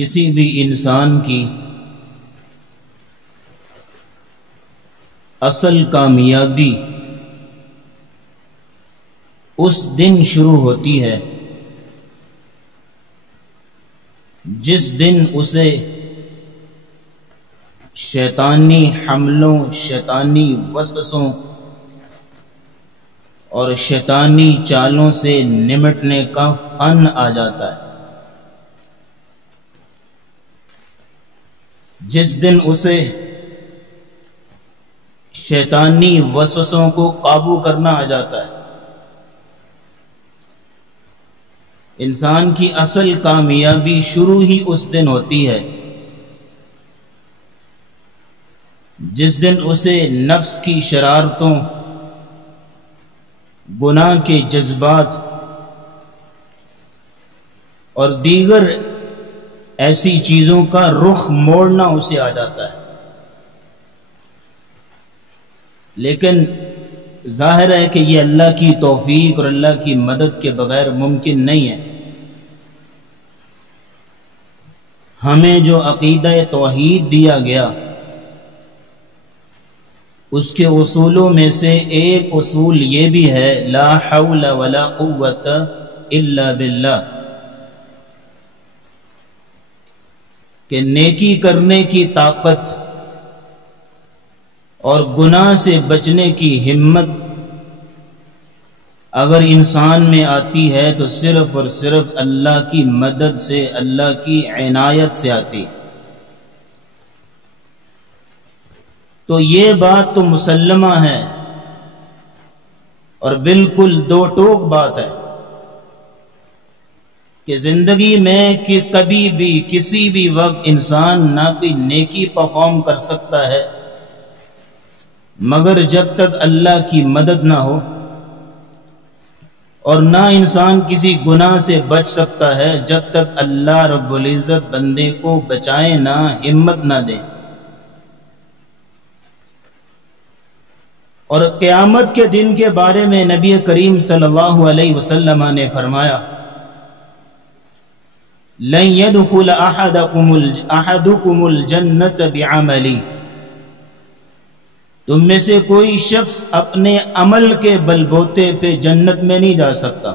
کسی بھی انسان کی اصل کامیابی اس دن شروع ہوتی ہے جس دن اسے شیطانی حملوں، شیطانی وسوسوں اور شیطانی چالوں سے نمٹنے کا فن آ جاتا ہے، جس دن اسے شیطانی وسوسوں کو قابو کرنا آ جاتا ہے۔ انسان کی اصل کامیابی شروع ہی اس دن ہوتی ہے جس دن اسے نفس کی شرارتوں، گناہ کے جذبات اور دیگر ایسی چیزوں کا رخ موڑنا اسے آ جاتا ہے۔ لیکن ظاہر ہے کہ یہ اللہ کی توفیق اور اللہ کی مدد کے بغیر ممکن نہیں ہے۔ ہمیں جو عقیدہ توحید دیا گیا اس کے اصولوں میں سے ایک اصول یہ بھی ہے، لا حول ولا قوت الا باللہ، کہ نیکی کرنے کی طاقت اور گناہ سے بچنے کی ہمت اگر انسان میں آتی ہے تو صرف اور صرف اللہ کی مدد سے، اللہ کی عنایت سے آتی۔ تو یہ بات تو مسلمہ ہے اور بالکل دو ٹوک بات ہے کہ زندگی میں کہ کبھی بھی کسی بھی وقت انسان نہ کوئی نیکی پرفارم کر سکتا ہے مگر جب تک اللہ کی مدد نہ ہو، اور نہ انسان کسی گناہ سے بچ سکتا ہے جب تک اللہ رب العزت بندے کو بچائے نہ، ہمت نہ دے۔ اور قیامت کے دن کے بارے میں نبی کریم صلی اللہ علیہ وسلم نے فرمایا، لن يدخل احدكم الجنة بعملی، تم میں سے کوئی شخص اپنے عمل کے بل بوتے پہ جنت میں نہیں جا سکتا۔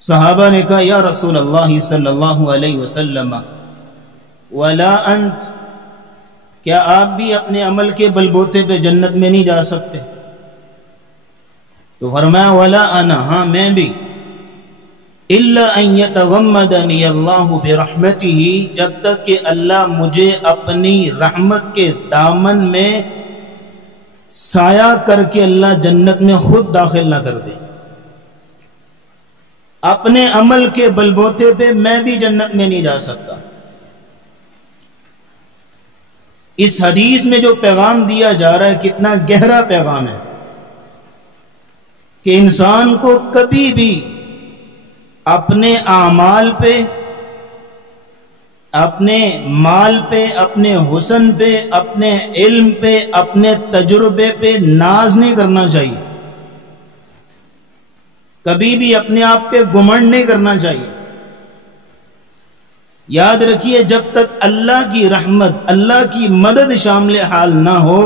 صحابہ نے کہا، یا رسول اللہ صلی اللہ علیہ وسلم ولا انت، کیا آپ بھی اپنے عمل کے بل بوتے پہ جنت میں نہیں جا سکتے؟ تو فرمایا، ولا انا، ہاں میں بھی، الا ان یتغمدنی اللہ برحمتہ، جب تک کہ اللہ مجھے اپنی رحمت کے دامن میں سایہ کر کے اللہ جنت میں خود داخل نہ کر دے۔ اپنے عمل کے بل بوتے پہ میں بھی جنت میں نہیں جا سکتا۔ اس حدیث میں جو پیغام دیا جا رہا ہے کتنا گہرا پیغام ہے کہ انسان کو کبھی بھی اپنے اعمال پہ، اپنے مال پہ، اپنے حسن پہ، اپنے علم پہ، اپنے تجربے پہ ناز نہیں کرنا چاہیے، کبھی بھی اپنے آپ پہ گھمنڈ نہیں کرنا چاہیے۔ یاد رکھیے، جب تک اللہ کی رحمت، اللہ کی مدد شامل حال نہ ہو،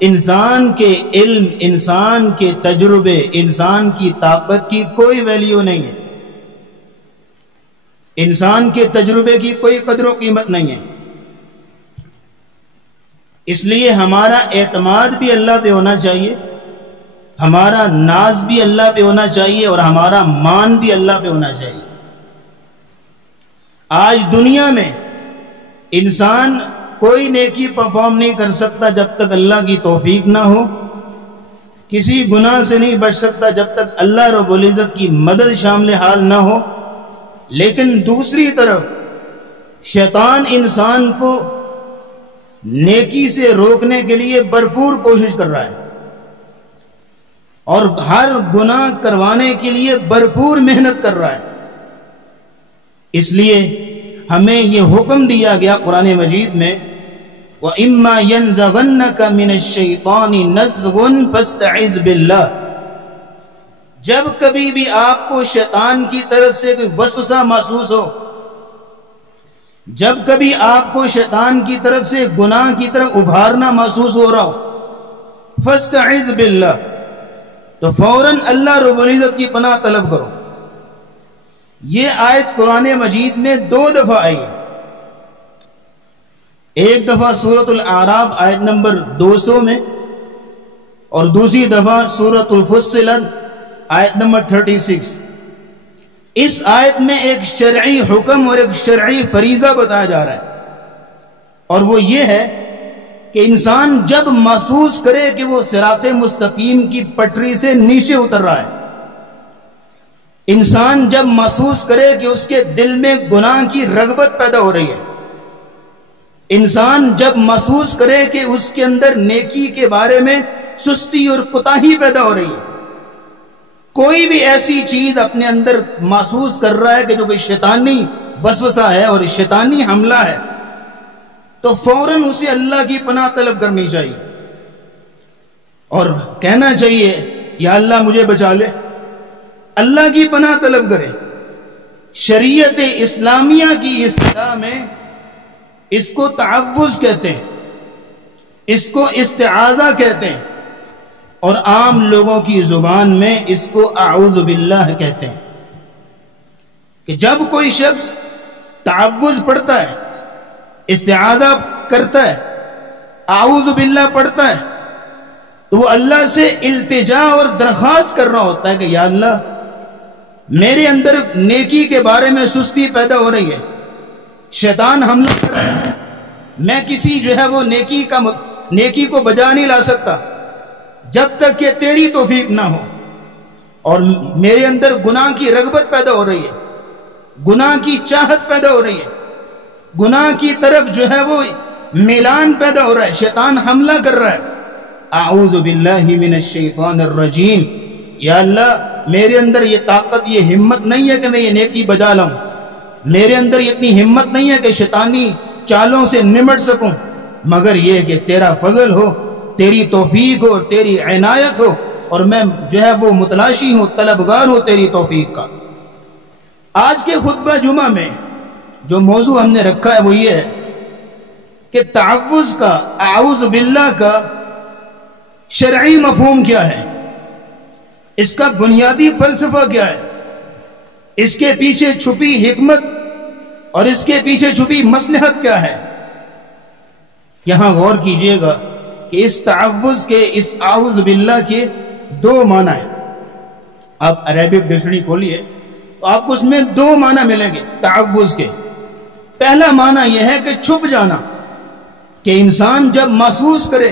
انسان کے علم، انسان کے تجربے، انسان کی طاقت کی کوئی ویلیو نہیں ہے، انسان کے تجربے کی کوئی قدر و قیمت نہیں ہے۔ اس لیے ہمارا اعتماد بھی اللہ پہ ہونا چاہیے، ہمارا ناز بھی اللہ پہ ہونا چاہیے، اور ہمارا مان بھی اللہ پہ ہونا چاہیے۔ آج دنیا میں انسان کوئی نیکی پرفارم نہیں کر سکتا جب تک اللہ کی توفیق نہ ہو، کسی گناہ سے نہیں بچ سکتا جب تک اللہ رب العزت کی مدد شامل حال نہ ہو۔ لیکن دوسری طرف شیطان انسان کو نیکی سے روکنے کے لیے بھرپور کوشش کر رہا ہے اور ہر گناہ کروانے کے لیے بھرپور محنت کر رہا ہے۔ اس لیے ہمیں یہ حکم دیا گیا قرآن مجید میں، وَإِمَّا يَنزَغَنَّكَ مِنَ الشَّيْطَانِ نَزْغٌ فَاسْتَعِذْ بِاللَّهِ، جب کبھی بھی آپ کو شیطان کی طرف سے کوئی وسوسہ محسوس ہو، جب کبھی آپ کو شیطان کی طرف سے گناہ کی طرف ابھارنا محسوس ہو رہا ہو، فاستعذ باللہ، تو فوراً اللہ رب العزت کی پناہ طلب کرو۔ یہ آیت قرآن مجید میں 2 دفعہ آئی ہے۔ ایک دفعہ سورۃ الاعراف آیت نمبر 200 میں، اور دوسری دفعہ سورۃ الفصلت آیت نمبر 36۔ اس آیت میں ایک شرعی حکم اور ایک شرعی فریضہ بتایا جا رہا ہے، اور وہ یہ ہے کہ انسان جب محسوس کرے کہ وہ صراط مستقیم کی پٹری سے نیچے اتر رہا ہے، انسان جب محسوس کرے کہ اس کے دل میں گناہ کی رغبت پیدا ہو رہی ہے، انسان جب محسوس کرے کہ اس کے اندر نیکی کے بارے میں سستی اور کوتاہی پیدا ہو رہی ہے، کوئی بھی ایسی چیز اپنے اندر محسوس کر رہا ہے کہ جو کوئی شیطانی وسوسہ ہے اور شیطانی حملہ ہے، تو فوراً اسے اللہ کی پناہ طلب کرنی چاہیے اور کہنا چاہیے یا اللہ مجھے بچا لے، اللہ کی پناہ طلب کرے۔ شریعت اسلامیہ کی اصطلاح میں اس کو تعوذ کہتے ہیں، اس کو استعاذہ کہتے ہیں، اور عام لوگوں کی زبان میں اس کو اعوذ باللہ کہتے ہیں۔ کہ جب کوئی شخص تعوذ پڑھتا ہے، استعاذہ کرتا ہے، اعوذ باللہ پڑھتا ہے، تو وہ اللہ سے التجا اور درخواست کر رہا ہوتا ہے کہ یا اللہ میرے اندر نیکی کے بارے میں سستی پیدا ہو رہی ہے، شیطان حملہ کر رہا ہے، میں کسی جو ہے وہ نیکی کو بجا نہیں لا سکتا جب تک کہ تیری توفیق نہ ہو، اور میرے اندر گناہ کی رغبت پیدا ہو رہی ہے، گناہ کی چاہت پیدا ہو رہی ہے، گناہ کی طرف جو ہے وہ میلان پیدا ہو رہا ہے، شیطان حملہ کر رہا ہے۔ اعوذ باللہ من الشیطان الرجیم، یا اللہ میرے اندر یہ طاقت، یہ ہمت نہیں ہے کہ میں یہ نیکی بجا لاؤں، میرے اندر اتنی ہمت نہیں ہے کہ شیطانی چالوں سے نمٹ سکوں، مگر یہ کہ تیرا فضل ہو، تیری توفیق ہو، تیری عنایت ہو، اور میں جو ہے وہ متلاشی ہوں، طلبگار ہوں تیری توفیق کا۔ آج کے خطبہ جمعہ میں جو موضوع ہم نے رکھا ہے وہ یہ ہے کہ تعوذ کا، اعوذ باللہ کا شرعی مفہوم کیا ہے، اس کا بنیادی فلسفہ کیا ہے، اس کے پیچھے چھپی حکمت اور اس کے پیچھے چھپی مصلحت کیا ہے۔ یہاں غور کیجئے گا کہ اس تعوذ کے، اس اعوذ باللہ کے 2 معنی ہیں۔ آپ عربک ڈکشنری کھولیے تو آپ کو اس میں 2 معنی ملیں گے تعوذ کے۔ پہلا معنی یہ ہے کہ چھپ جانا، کہ انسان جب محسوس کرے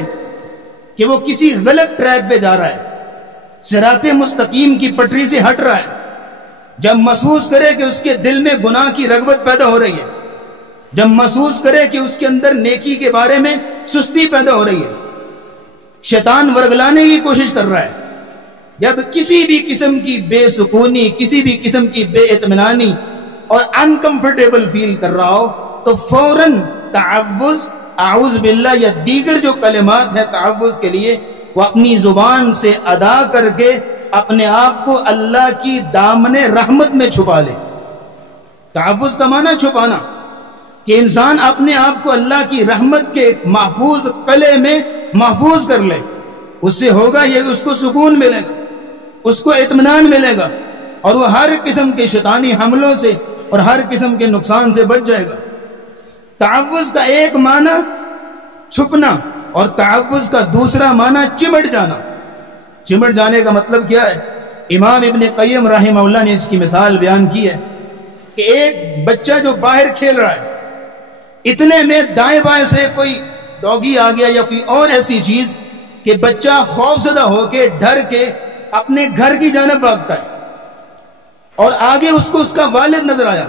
کہ وہ کسی غلط ٹریک پہ جا رہا ہے، صراط مستقیم کی پٹری سے ہٹ رہا ہے، جب محسوس کرے کہ اس کے دل میں گناہ کی رغبت پیدا ہو رہی ہے، جب محسوس کرے کہ اس کے اندر نیکی کے بارے میں سستی پیدا ہو رہی ہے، شیطان ورگلانے کی کوشش کر رہا ہے، جب کسی بھی قسم کی بے سکونی، کسی بھی قسم کی بے اطمینانی اور انکمفرٹیبل فیل کر رہا ہو، تو فوراً تعوذ، اعوذ باللہ یا دیگر جو کلمات ہیں تعوذ کے لیے، وہ اپنی زبان سے ادا کر کے اپنے آپ کو اللہ کی دامن رحمت میں چھپا لے۔ تعوذ کا معنی چھپانا، کہ انسان اپنے آپ کو اللہ کی رحمت کے محفوظ قلعے میں محفوظ کر لے۔ اس سے ہوگا یہ کہ اس کو سکون ملے گا، اس کو اطمینان ملے گا، اور وہ ہر قسم کے شیطانی حملوں سے اور ہر قسم کے نقصان سے بچ جائے گا۔ تعوذ کا ایک معنی چھپنا، اور تعوذ کا دوسرا معنی چمٹ جانا۔ چمٹ جانے کا مطلب کیا ہے؟ امام ابن قیم رحمہ اللہ نے اس کی مثال بیان کی ہے کہ ایک بچہ جو باہر کھیل رہا ہے، اتنے میں دائیں بائیں سے کوئی ڈوگی آ گیا یا کوئی اور ایسی چیز کہ بچہ خوف زدہ ہو کے، ڈر کے اپنے گھر کی جانب بھاگتا ہے، اور آگے اس کو اس کا والد نظر آیا۔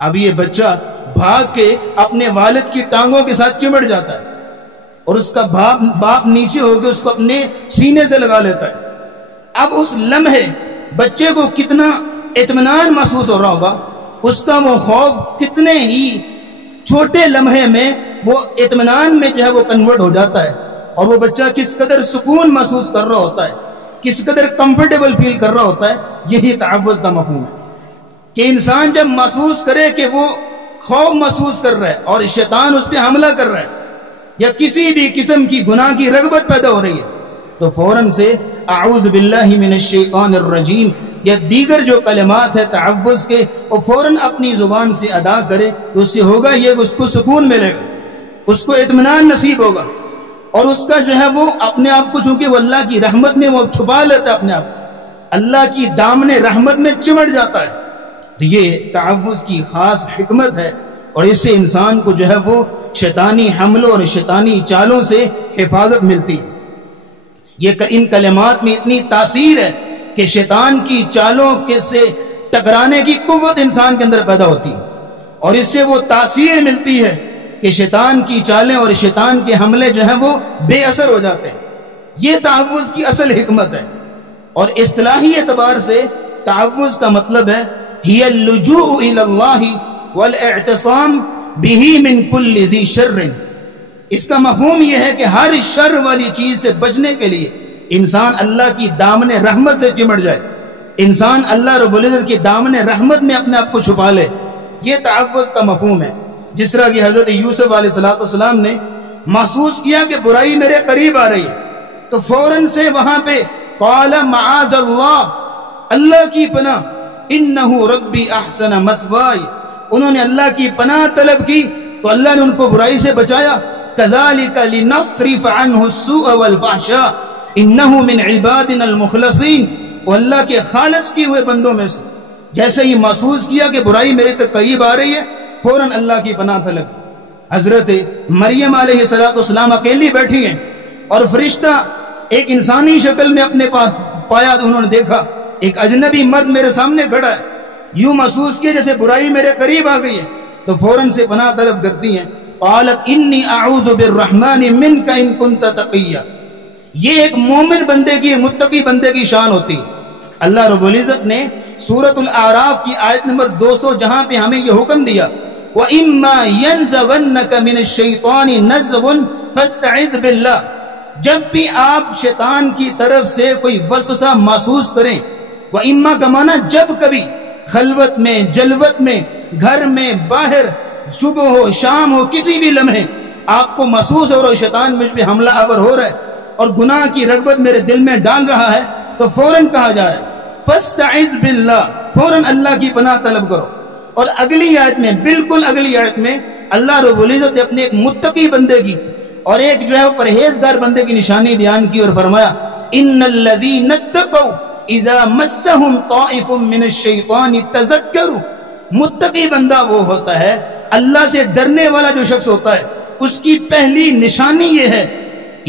اب یہ بچہ بھاگ کے اپنے والد کی ٹانگوں کے ساتھ چمٹ جاتا ہے، اور اس کا باپ نیچے ہو کے اس کو اپنے سینے سے لگا لیتا ہے۔ اب اس لمحے بچے کو کتنا اطمینان محسوس ہو رہا ہوگا، اس کا وہ خوف کتنے ہی چھوٹے لمحے میں وہ اطمینان میں جو ہے وہ کنورٹ ہو جاتا ہے، اور وہ بچہ کس قدر سکون محسوس کر رہا ہوتا ہے، کس قدر کمفرٹیبل فیل کر رہا ہوتا ہے۔ یہی تعوذ کا مفہوم ہے کہ انسان جب محسوس کرے کہ وہ خوف محسوس کر رہا ہے اور شیطان اس پہ حملہ کر رہا ہے یا کسی بھی قسم کی گناہ کی رغبت پیدا ہو رہی ہے تو فوراً سے اعوذ باللہ من الشیطان الرجیم یا دیگر جو کلمات ہے تعوذ کے وہ فوراً اپنی زبان سے ادا کرے تو اس سے ہوگا یہ اس کو سکون ملے گا، اس کو اطمینان نصیب ہوگا، اور اس کا جو ہے وہ اپنے آپ کو چونکہ وہ اللہ کی رحمت میں وہ چھپا لیتا ہے اپنے آپ کو، اللہ کی دامن رحمت میں چمٹ جاتا ہے. تو یہ تعوذ کی خاص حکمت ہے اور اس سے انسان کو جو ہے وہ شیطانی حملوں اور شیطانی چالوں سے حفاظت ملتی ہے. یہ ان کلمات میں اتنی تاثیر ہے کہ شیطان کی چالوں سے ٹکرانے کی قوت انسان کے اندر پیدا ہوتی ہے اور اس سے وہ تاثیر ملتی ہے کہ شیطان کی چالیں اور شیطان کے حملے جو ہیں وہ بے اثر ہو جاتے ہیں. یہ تعوذ کی اصل حکمت ہے. اور اصطلاحی اعتبار سے تعوذ کا مطلب ہے ہی اللجوء الی اللہ والاعتصام بہ من کل ذی شر. اس کا مفہوم یہ ہے کہ ہر شر والی چیز سے بچنے کے لیے انسان اللہ کی دامن رحمت سے چمٹ جائے، انسان اللہ رب العزت کی دامن رحمت میں اپنے آپ کو چھپا لے. یہ تعوذ کا مفہوم ہے. جس طرح کہ حضرت یوسف علیہ السلام نے محسوس کیا کہ برائی میرے قریب آ رہی ہے تو فوراً سے وہاں پہ قال معاذ اللہ، اللہ کی پناہ، انہ ربی احسن مثوائی، انہوں نے اللہ کی پناہ طلب کی تو اللہ نے ان کو برائی سے بچایا. کذالک لنصرف عنہ السوء والفحشاء انہ من عبادنا المخلصین، وہ اللہ کے خالص کیے ہوئے بندوں میں سے. جیسے ہی محسوس کیا کہ برائی میرے تک قریب آ رہی ہے فوراً اللہ کی پناہ طلب. حضرت مریم علیہ السلام اکیلی بیٹھی ہیں اور فرشتہ ایک انسانی شکل میں اپنے پاس پایا تو انہوں نے دیکھا ایک اجنبی مرد میرے سامنے کھڑا ہے، یوں محسوس کیا جیسے برائی میرے قریب آ گئی ہے تو فوراً سے پناہ طلب کرتی ہیں. قالت انی اعوذ بالرحمن منک ان کنت تقیا. یہ ایک مومن بندے کی، متقی بندے کی شان ہوتی ہے. اللہ رب العزت نے سورۃ الاعراف کی آیت نمبر 200 جہاں پہ ہمیں یہ حکم دیا وَإِمَّا يَنزَغَنَّكَ مِنَ الشَّيْطَانِ نَزْغٌ فَاسْتَعِذْ بِاللَّهِ. جب بھی آپ شیطان کی طرف سے کوئی وسوسہ محسوس کریں، وَإِمَّا کا معنی جب کبھی خلوت میں، جلوت میں، گھر میں، باہر، صبح ہو شام ہو، کسی بھی لمحے آپ کو محسوس ہو رہا ہے شیطان مجھ پہ حملہ آور ہو رہا ہے اور گناہ کی رغبت میرے دل میں ڈال رہا ہے تو فوراً کہا جا رہا ہے فاستعذ باللہ، فوراً اللہ کی پناہ طلب کرو. اور اگلی آیت میں، بالکل اگلی آیت میں اللہ رب العزت نے اپنے ایک متقی بندے کی اور ایک جو ہے پرہیزگار بندے کی نشانی بیان کی اور فرمایا ان الذین اتقوا اذا مسهم طائف من الشیطان تذکروا. متقی بندہ وہ ہوتا ہے، اللہ سے ڈرنے والا جو شخص ہوتا ہے اس کی پہلی نشانی یہ ہے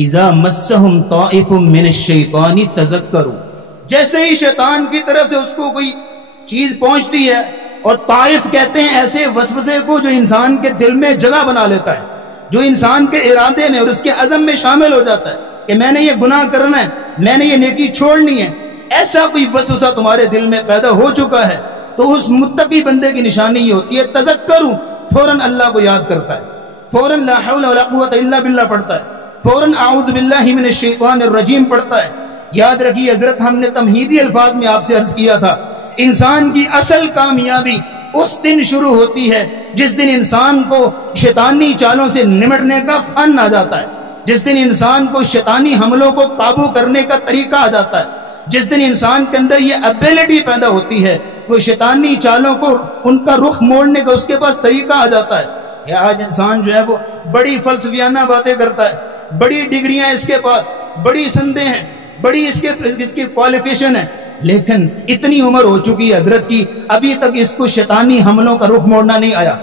اذا مسهم طائف من الشیطان تذکروا. جیسے ہی شیطان کی طرف سے اس کو کوئی چیز پہنچتی ہے، اور طائف کہتے ہیں ایسے وسوسے کو جو انسان کے دل میں جگہ بنا لیتا ہے، جو انسان کے ارادے میں اور اس کے عزم میں شامل ہو جاتا ہے کہ میں نے یہ گناہ کرنا ہے، میں نے یہ نیکی چھوڑنی ہے. ایسا کوئی وسوسہ تمہارے دل میں پیدا ہو چکا ہے تو اس متقی بندے کی نشانی یہ ہوتی ہے تذکروا، فوراً اللہ کو یاد کرتا ہے، فوراً لا حول ولا قوت الا باللہ پڑھتا ہے، فوراً اعوذ باللہ من الشیطان الرجیم پڑھتا ہے. یاد رکھیے حضرت ہم نے تمہیدی الفاظ میں آپ سے عرض کیا تھا انسان کی اصل کامیابی اس دن شروع ہوتی ہے جس دن انسان کو شیطانی چالوں سے نمٹنے کا فن آ جاتا ہے، جس دن انسان کو شیطانی حملوں کو قابو کرنے کا طریقہ آ جاتا ہے، جس دن انسان کے اندر یہ ابیلٹی پیدا ہوتی ہے وہ شیطانی چالوں کو ان کا رخ موڑنے کا اس کے پاس طریقہ آ جاتا ہے. یہ آج انسان جو ہے وہ بڑی فلسفیانہ باتیں کرتا ہے، بڑی ڈگریاں اس کے پاس، بڑی سندیں ہیں، بڑی اس کی کوالیفیکیشن ہے، لیکن اتنی عمر ہو چکی ہے حضرت کی ابھی تک اس کو شیطانی حملوں کا رخ موڑنا نہیں آیا،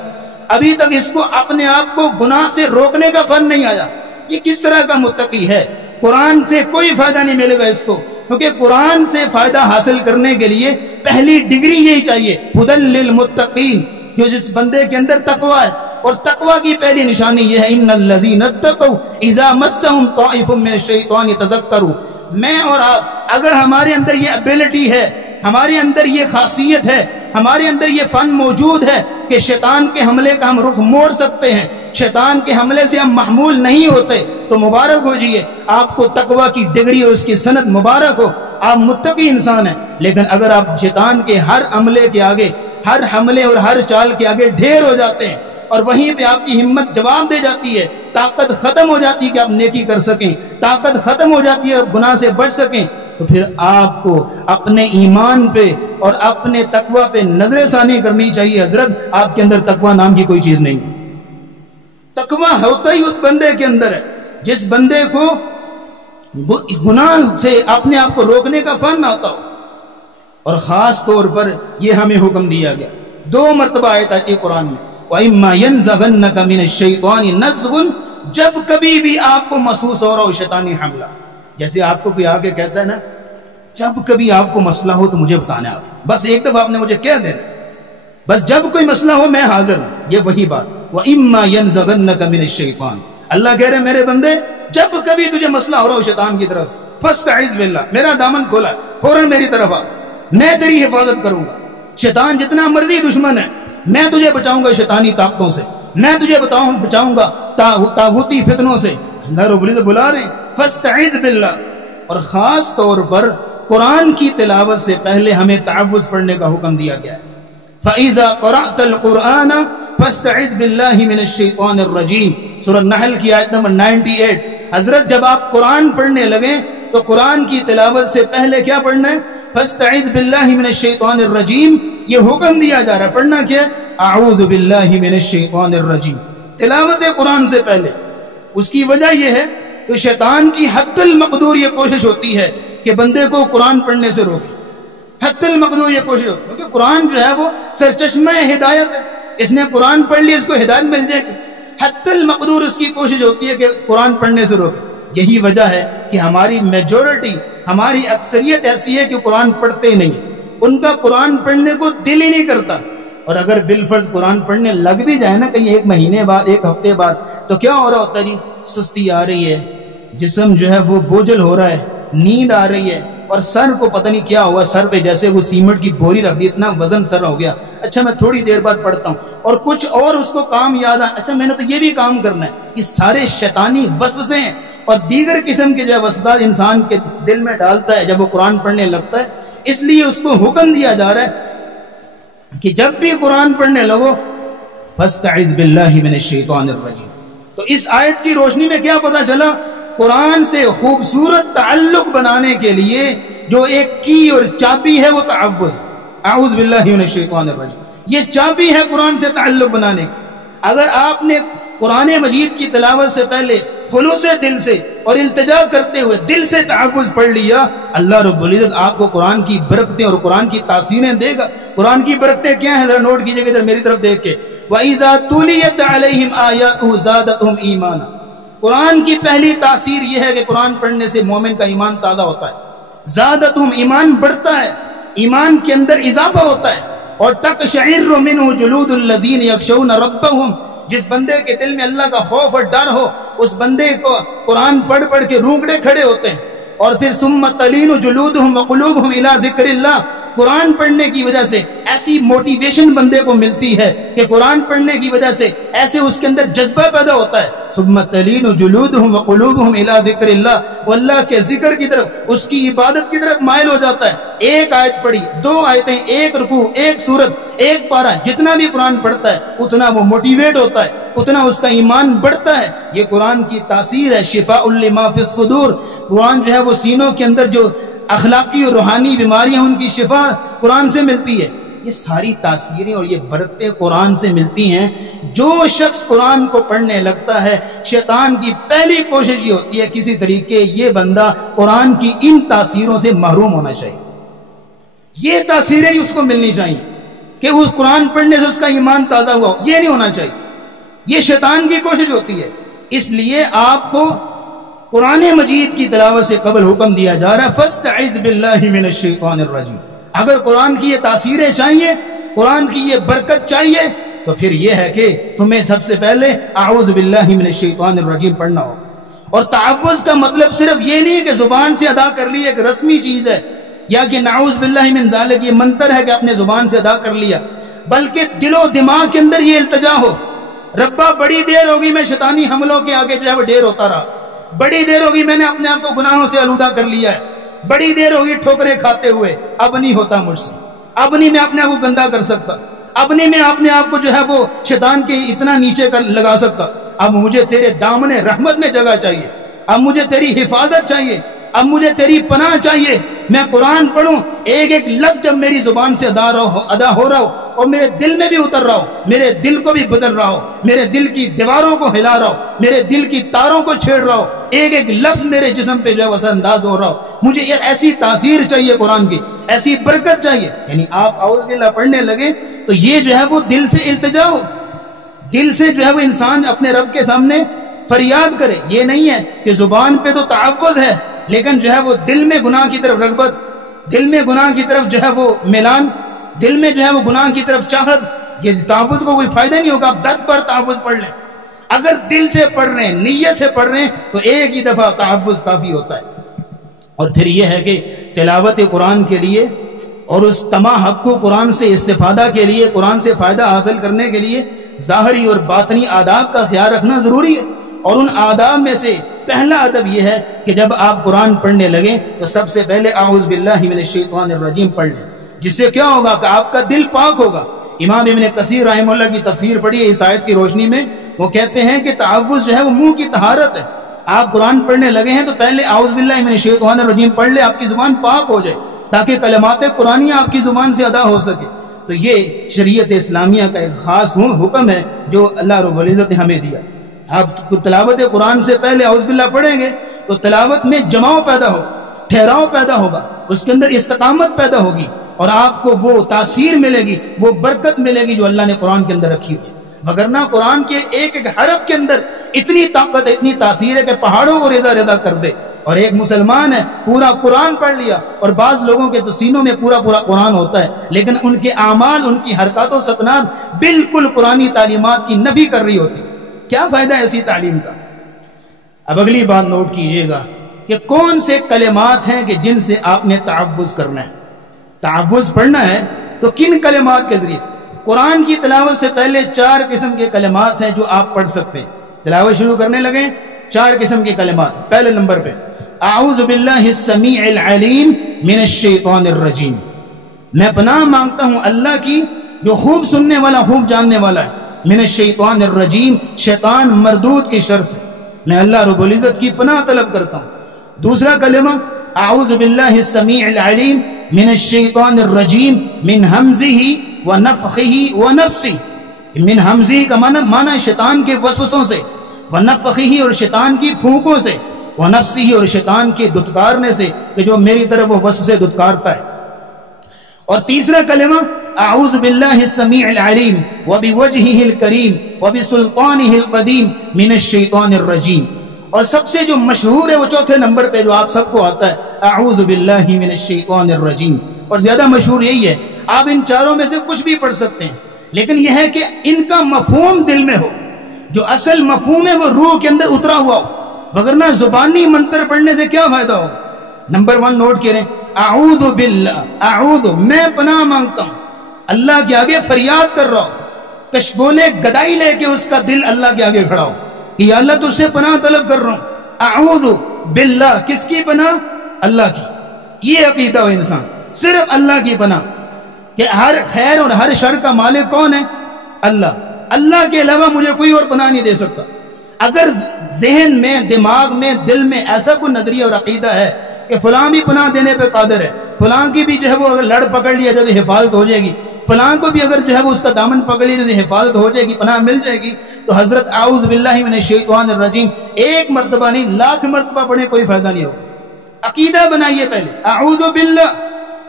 ابھی تک اس کو اپنے آپ کو گناہ سے روکنے کا فن نہیں آیا. یہ کس طرح کا متقی ہے؟ قرآن سے کوئی فائدہ نہیں ملے گا اس کو، کیونکہ قرآن سے فائدہ حاصل کرنے کے لیے پہلی ڈگری یہی چاہیے ہدی للمتقین، جو جس بندے کے اندر تقوی ہے. اور تقوی کی پہلی نشانی یہ ہے ان الذین اتقوا اذا مسهم طائف من الشیطان تذکروا. میں اور آپ اگر ہمارے اندر یہ ابیلٹی ہے، ہمارے اندر یہ خاصیت ہے، ہمارے اندر یہ فن موجود ہے کہ شیطان کے حملے کا ہم رخ موڑ سکتے ہیں، شیطان کے حملے سے ہم محمول نہیں ہوتے، تو مبارک ہو جائیے آپ کو تقوی کی ڈگری اور اس کی سند مبارک ہو. آپ متقی انسان ہیں، لیکن اگر آپ شیطان کے ہر عملے کے آگے، ہر حملے اور ہر چال کے آگے ڈھیر ہو جاتے ہیں اور وہیں پہ آپ کی ہمت جواب دے جاتی ہے، طاقت ختم ہو جاتی ہے کہ آپ نیکی کر سکیں، طاقت ختم ہو جاتی ہے آپ گناہ سے بچ سکیں، تو پھر آپ کو اپنے ایمان پہ اور اپنے تقوی پہ نظر ثانی کرنی چاہیے۔ حضرت آپ کے اندر تقوی نام کی کوئی چیز نہیں ہے۔ تقوی ہوتا ہی اس بندے کے اندر ہے جس بندے کو گناہ سے اپنے آپ کو روکنے کا فن آتا ہو، اور خاص طور پر یہ ہمیں حکم دیا گیا 2 مرتبہ آیت آتی ہے قرآن میں، وَإِمَّا يَنزَغَنَّكَ مِنَ الشَّيْطَانِ نَزْغٌ، جب کبھی بھی آپ کو محسوس ہو رہا ہو شیطانی حملہ، جیسے آپ کو کوئی آ کے کہتا ہے نا جب کبھی آپ کو مسئلہ ہو تو مجھے بتانا، آپ بس ایک دفعہ آپ نے مجھے کہہ دینا، بس جب کوئی مسئلہ ہو میں حاضر ہوں، یہ وہی بات، وَإِمَّا يَنزَغَنَّكَ مِنَ الشَّيْطَانِ، اللہ کہہ رہے میرے بندے جب کبھی تجھے مسئلہ ہو رہا ہو شیطان کی طرف سے، فَاسْتَعِذْ بِاللَّهِ، میرا دامن کھولا فوراً میری طرف آ، میں تیری حفاظت کروں گا، شیطان جتنا مرضی دشمن ہے میں تجھے بچاؤں گا شیطانی طاقتوں سے، میں تجھے بچاؤں گا طاغوتی فتنوں سے۔ اللہ رب العزت بلا رہے ہیں فَاسْتَعِذْ بِاللَّهِ، اور خاص طور پر قرآن کی تلاوت سے پہلے ہمیں تعوذ پڑھنے کا حکم دیا گیا ہے۔ فَإِذَا قَرَأْتَ الْقُرْآنَ فَاسْتَعِذْ بِاللَّهِ مِنَ الشَّيْطَانِ الرَّجِيمِ، سورہ نحل کی آیت نمبر 98۔ حضرت جب آپ قرآن پڑھنے لگیں تو قرآن کی تلاوت سے پہلے کیا پڑھنا ہے؟ فَاسْتَعِذْ بِاللَّهِ مِنَ الشَّيْطَانِ الرَّجِيمِ، یہ حکم دیا جا رہا ہے۔ پڑھنا کیا ہے؟ اعوذ باللہ من الشیطان الرجیم، تلاوت قرآن سے پہلے۔ اس کی وجہ یہ ہے کہ شیطان کی حد المقدور یہ کوشش ہوتی ہے کہ بندے کو قرآن پڑھنے سے روکے، حد المقدور یہ کوشش ہوتی ہے، کیونکہ قرآن جو ہے وہ سرچشمہ ہدایت ہے، اس نے قرآن پڑھ لی اس کو ہدایت مل جائے گی، حد المقدور اس کی کوشش ہوتی ہے کہ قرآن پڑھنے سے روکے۔ یہی وجہ ہے کہ ہماری میجورٹی، ہماری اکثریت ایسی ہے کہ قرآن پڑھتے نہیں، ان کا قرآن پڑھنے کو دل ہی نہیں کرتا، اور اگر بالفرض قرآن پڑھنے لگ بھی جائے نا کہیں 1 مہینے بعد 1 ہفتے بعد، تو کیا ہو رہا ہوتا ہے؟ سستی آ رہی ہے، جسم جو ہے وہ بوجھل ہو رہا ہے، نیند آ رہی ہے، اور سر کو پتہ نہیں کیا ہوا، سر پہ جیسے وہ سیمنٹ کی بوری رکھ دی، اتنا وزن سر ہو گیا، اچھا میں تھوڑی دیر بعد پڑھتا ہوں، اور کچھ اور اس کو کام یاد آ، اچھا میں نے تو یہ بھی کام کرنا ہے۔ یہ سارے شیطانی وسوسے ہیں اور دیگر قسم کے جو ہے وسوسات انسان کے دل میں ڈالتا ہے جب وہ قرآن پڑھنے لگتا ہے، اس لیے اس کو حکم دیا جا رہا ہے کہ جب بھی قرآن پڑھنے لگو فَاسْتَعِذْ بِاللَّهِ مِنَ الشَّيْطَانِ الرَّجِيمِ۔ تو اس آیت کی روشنی میں کیا پتا چلا؟ قرآن سے خوبصورت تعلق بنانے کے لیے جو ایک کی اور چابی ہے وہ تعوذ، اعوذ باللہ من الشیطان الرجیم، یہ چابی ہے قرآن سے تعلق بنانے کی۔ اگر آپ نے قرآن مجید کی تلاوت سے پہلے خلوص دل سے اور التجا کرتے ہوئے دل سے تعوذ پڑھ لیا، اللہ رب العزت آپ کو قرآن کی برکتیں اور قرآن کی تاثیریں دے گا۔ قرآن کی برکتیں کیا ہیں؟ ذرا نوٹ کیجئے گا میری طرف دیکھ کے، وَإِذَا تُلِيَتْ عَلَيْهِمْ آيَاتُهُ زَادَتْهُمْ ایمانا۔ قرآن کی پہلی تاثیر یہ ہے کہ قرآن پڑھنے سے مومن کا ایمان تازہ ہوتا ہے، زادتہم، ایمان بڑھتا ہے، ایمان کے اندر اضافہ ہوتا ہے، اور تقشعر منہ جلود الذین یخشون ربہم، جس بندے کے دل میں اللہ کا خوف اور ڈر ہو اس بندے کو قرآن پڑھ پڑھ کے رونگڑے کھڑے ہوتے ہیں۔ اور پھر ثم تلین جلودہم وقلوبہم الی ذکر اللہ، قرآن پڑھنے کی وجہ سے ایسی موٹیویشن بندے کو ملتی ہے کہ قرآن پڑھنے کی وجہ سے ایسے اس کے اندر جذبہ پیدا ہوتا ہے، ثم تلین جلودہم وقلوبہم الی ذکر اللہ، وہ اللہ کے ذکر کی طرف، اس کی عبادت کی طرف مائل ہو جاتا ہے۔ ایک آیت پڑھی، 2 آیتیں، 1 رکوع، 1 سورت، 1 پارہ، جتنا بھی قرآن پڑھتا ہے اتنا وہ موٹیویٹ ہوتا ہے، اتنا اس کا ایمان بڑھتا ہے۔ یہ قرآن کی تاثیر ہے، شفاء لما فی الصدور، قرآن جو ہے وہ سینوں کے اندر جو اخلاقی اور روحانی بیماریاں ان کی شفا قرآن سے ملتی ہے۔ یہ ساری تاثیریں اور یہ برکتیں قرآن سے ملتی ہیں۔ جو شخص قرآن کو پڑھنے لگتا ہے شیطان کی پہلی کوشش یہ ہوتی ہے کسی طریقے یہ بندہ قرآن کی ان تاثیروں سے محروم ہونا چاہیے، یہ تاثیریں ہی اس کو ملنی چاہیے کہ اس قرآن پڑھنے سے اس کا ایمان تازہ ہوا، یہ نہیں ہونا چاہیے، یہ شیطان کی کوشش ہوتی ہے۔ اس لیے آپ کو قرآن مجید کی تلاوت سے قبل حکم دیا جا رہا ہے فَاسْتَعِذْ بِاللَّهِ مِنَ الشَّيْطَانِ الرَّجِيمِ۔ اگر قرآن کی یہ تاثیریں چاہیے، قرآن کی یہ برکت چاہیے، تو پھر یہ ہے کہ تمہیں سب سے پہلے اعوذ باللہ من الشیطان الرجیم پڑھنا ہوگا۔ اور تعوذ کا مطلب صرف یہ نہیں ہے کہ زبان سے ادا کر لی ایک رسمی چیز ہے، یا کہ نعوذ باللہ من ذالک یہ منتر ہے کہ اپنے زبان سے ادا کر لیا، بلکہ دل و دماغ کے اندر یہ التجا ہو، ربا بڑی دیر ہوگی میں شیطانی حملوں کے آگے جو ہے وہ ڈیر ہوتا رہا، بڑی دیر ہوگی میں نے اپنے آپ کو گناہوں سے آلودہ کر لیا ہے، بڑی دیر ہوگی ٹھوکریں کھاتے ہوئے، اب نہیں ہوتا مجھ سے، اب نہیں میں اپنے آپ کو گندا کر سکتا، اب نہیں میں اپنے آپ کو جو ہے وہ شیطان کے اتنا نیچے کر لگا سکتا، اب مجھے تیرے دامن رحمت میں جگہ چاہیے، اب مجھے تیری حفاظت چاہیے، اب مجھے تیری پناہ چاہیے، میں قرآن پڑھوں، ایک ایک لفظ جب میری زبان سے ادا ہو رہا ہو اور میرے دل میں بھی اتر رہا ہو، میرے دل کو بھی بدل رہا ہو، میرے دل کی دیواروں کو ہلا رہا ہو، میرے دل کی تاروں کو چھیڑ رہا ہو، ایک ایک لفظ میرے جسم پہ جو ہے اثر انداز ہو رہا ہو، مجھے ایسی تاثیر چاہیے قرآن کی، ایسی برکت چاہیے۔ یعنی آپ اعوذ باللہ پڑھنے لگے تو یہ جو ہے وہ دل سے التجا ہو، دل سے جو ہے وہ انسان اپنے رب کے سامنے فریاد کرے۔ یہ نہیں ہے کہ زبان پہ تو تعوذ ہے لیکن جو ہے وہ دل میں گناہ کی طرف رغبت، دل میں گناہ کی طرف جو ہے وہ میلان، دل میں جو ہے وہ گناہ کی طرف چاہت، یہ تعوذ کو کوئی فائدہ نہیں ہوگا۔ آپ 10 بار تعوذ پڑھ لیں، اگر دل سے پڑھ رہے ہیں، نیت سے پڑھ رہے ہیں تو ایک ہی دفعہ تعوذ کافی ہوتا ہے۔ اور پھر یہ ہے کہ تلاوت قرآن کے لیے اور اس تمام حق کو قرآن سے استفادہ کے لیے، قرآن سے فائدہ حاصل کرنے کے لیے ظاہری اور باطنی آداب کا خیال رکھنا ضروری ہے۔ اور ان آداب میں سے پہلا ادب یہ ہے کہ جب آپ قرآن پڑھنے لگیں تو سب سے پہلے اعوذ باللہ من الشیطان الرجیم پڑھ لیں، جس سے کیا ہوگا کہ آپ کا دل پاک ہوگا۔ امام ابن کثیر رحمہ اللہ کی تفسیر پڑھی ہے اس آیت کی روشنی میں، وہ کہتے ہیں کہ تعوذ جو ہے وہ منہ کی طہارت ہے۔ آپ قرآن پڑھنے لگے ہیں تو پہلے اعوذ باللہ من الشیطان الرجیم پڑھ لیں، آپ کی زبان پاک ہو جائے تاکہ کلمات قرآنیہ آپ کی زبان سے ادا ہو سکے۔ تو یہ شریعت اسلامیہ کا ایک خاص حکم ہے جو اللہ رب العزت نے ہمیں دیا۔ آپ تلاوت قرآن سے پہلے اعوذ باللہ پڑھیں گے تو تلاوت میں جماؤ پیدا ہوگا، ٹھہراؤ پیدا ہوگا، اس کے اندر استقامت پیدا ہوگی اور آپ کو وہ تاثیر ملے گی، وہ برکت ملے گی جو اللہ نے قرآن کے اندر رکھی ہوئی۔ وگرنہ قرآن کے ایک ایک حرف کے اندر اتنی طاقت ہے، اتنی تاثیر ہے کہ پہاڑوں کو رضا رضا کر دے۔ اور ایک مسلمان ہے پورا قرآن پڑھ لیا، اور بعض لوگوں کے تو سینوں میں پورا قرآن ہوتا ہے لیکن ان کے اعمال، ان کی حرکات و سکنات بالکل قرآنی تعلیمات کی نفی کر رہی ہوتی۔ کیا فائدہ ہے ایسی تعلیم کا؟ اب اگلی بات نوٹ کیجئے گا کہ کون سے کلمات ہیں کہ جن سے آپ نے تعوذ کرنا ہے۔ تعوذ پڑھنا ہے تو کن کلمات کے ذریعے سے؟ قرآن کی تلاوت سے پہلے 4 قسم کے کلمات ہیں جو آپ پڑھ سکتے ہیں۔ تلاوت شروع کرنے لگیں 4 قسم کے کلمات۔ پہلے نمبر پہ اعوذ باللہ السمیع العلیم من الشیطان الرجیم، میں پناہ مانگتا ہوں اللہ کی جو خوب سننے والا، خوب جاننے والا ہے، من الشیطان الرجیم، شیطان مردود کی شر سے میں اللہ رب العزت کی پناہ طلب کرتا ہوں۔ دوسرا کلمہ اعوذ باللہ السمیع العلیم من الشیطان الرجیم من ہمزہ ونفخہ ونفثہ، من ہمزہ کا معنی شیطان کے وسوسوں سے، ونفخہ اور شیطان کی پھونکوں سے، ونفثہ اور شیطان کے دھتکارنے سے کہ جو میری طرف وہ وسوسے دھتکارتا ہے۔ اور تیسرا کلمہ اعوذ باللہ السمیع العلیم وبوجہہ الکریم وبسلطانہ القدیم من الشیطان الرجیم۔ اور سب سے جو مشہور ہے وہ چوتھے نمبر پہ جو آپ سب کو آتا ہے اعوذ باللہ من الشیطان الرجیم، اور زیادہ مشہور یہی ہے۔ آپ ان چاروں میں سے کچھ بھی پڑھ سکتے ہیں لیکن یہ ہے کہ ان کا مفہوم دل میں ہو، جو اصل مفہوم ہے وہ روح کے اندر اترا ہوا ہو، وگرنہ زبانی منتر پڑھنے سے کیا فائدہ ہو؟ نمبر 1 نوٹ کریں، اعوذ باللہ، اعوذ میں پناہ مانگتا ہوں، اللہ کے آگے فریاد کر رہا ہوں، کشبولے گدائی لے کے اس کا دل اللہ کے آگے کھڑا ہو کہ یا اللہ تجھ سے پناہ طلب کر رہا ہوں۔ اعوذ باللہ، کس کی پناہ؟ اللہ کی۔ یہ عقیدہ ہو انسان، صرف اللہ کی پناہ، کہ ہر خیر اور ہر شر کا مالک کون ہے؟ اللہ۔ اللہ کے علاوہ مجھے کوئی اور پناہ نہیں دے سکتا۔ اگر ذہن میں، دماغ میں، دل میں ایسا کوئی نظریہ اور عقیدہ ہے کہ فلاں بھی پناہ دینے پہ قادر ہے، فلاں کی بھی جو ہے وہ اگر لڑ پکڑ لیا جائے تو حفاظت ہو جائے گی، فلاں کو بھی اگر جو ہے وہ اس کا دامن پکڑ لیا تو حفاظت ہو جائے گی، پناہ مل جائے گی، تو حضرت اعوذ باللہ من الشیطان الرجیم ایک مرتبہ نہیں، لاکھ مرتبہ پڑھیں کوئی فائدہ نہیں ہوگا۔ عقیدہ بنائیے پہلے اعوذ باللہ۔